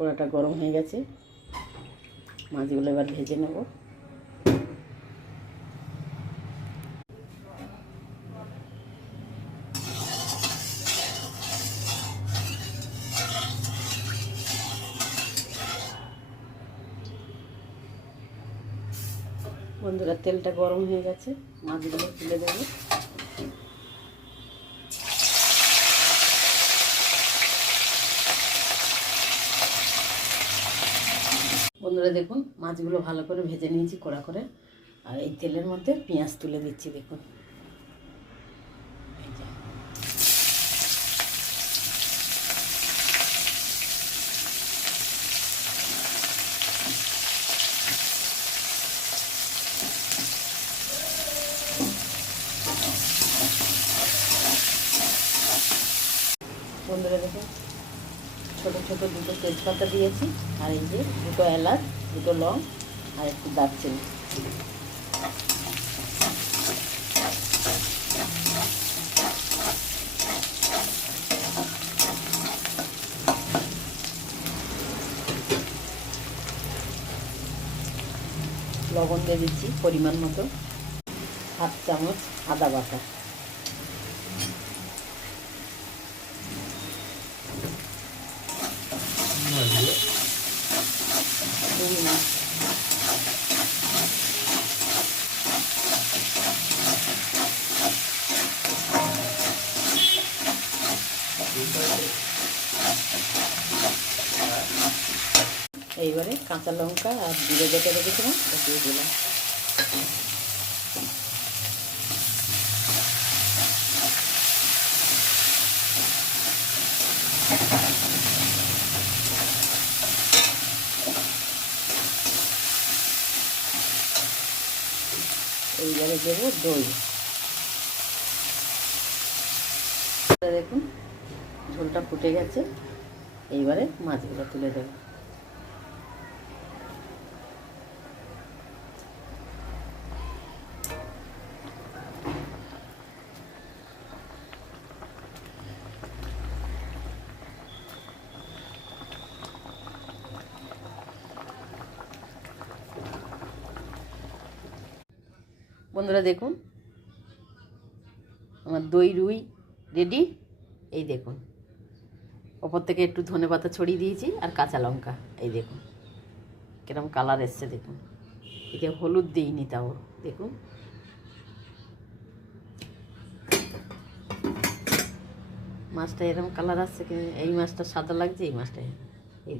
কড়াটা গরম হয়ে গেছে, মাছগুলো এবার ভেজে নেব। বন্ধুরা, তেলটা গরম হয়ে গেছে, মাছগুলো তুলে দেবো। বন্ধুরা দেখুন, মাছগুলো ভালো করে ভেজে নিয়েছি কড়া করে। আর এই তেলের মধ্যে পেঁয়াজ তুলে দিচ্ছি। দেখুন, এই যে বন্ধুরা দেখুন, ছোটো ছোটো দুটো তেজপাতা দিয়েছি, আর এই যে দুটো এলাচ, দুটো লং, আর একটু দারচিনি। লবণ দিয়ে দিচ্ছি পরিমাণ মতো, হাফ চামচ আদা বাটা, এইবারে কাঁচা লঙ্কা আর জিরে বেটে রেখেছিলাম দিয়ে দিলাম। এইবারে দেবো দই। দেখুন, ঝোলটা ফুটে গেছে, এইবারে মাছগুলো তুলে দেবো। বন্ধুরা দেখুন, আমার দই রুই রেডি। এই দেখুন, ওপর থেকে একটু ধনেপাতা ছড়িয়ে দিয়েছি আর কাঁচা লঙ্কা। এই দেখুন কিরকম কালার এসছে, দেখুন। এতে হলুদ দিইনি, তাও দেখুন। মাছটা এরকম কালার আসছে, এই মাছটা সাদা লাগছে, এই মাছটা এই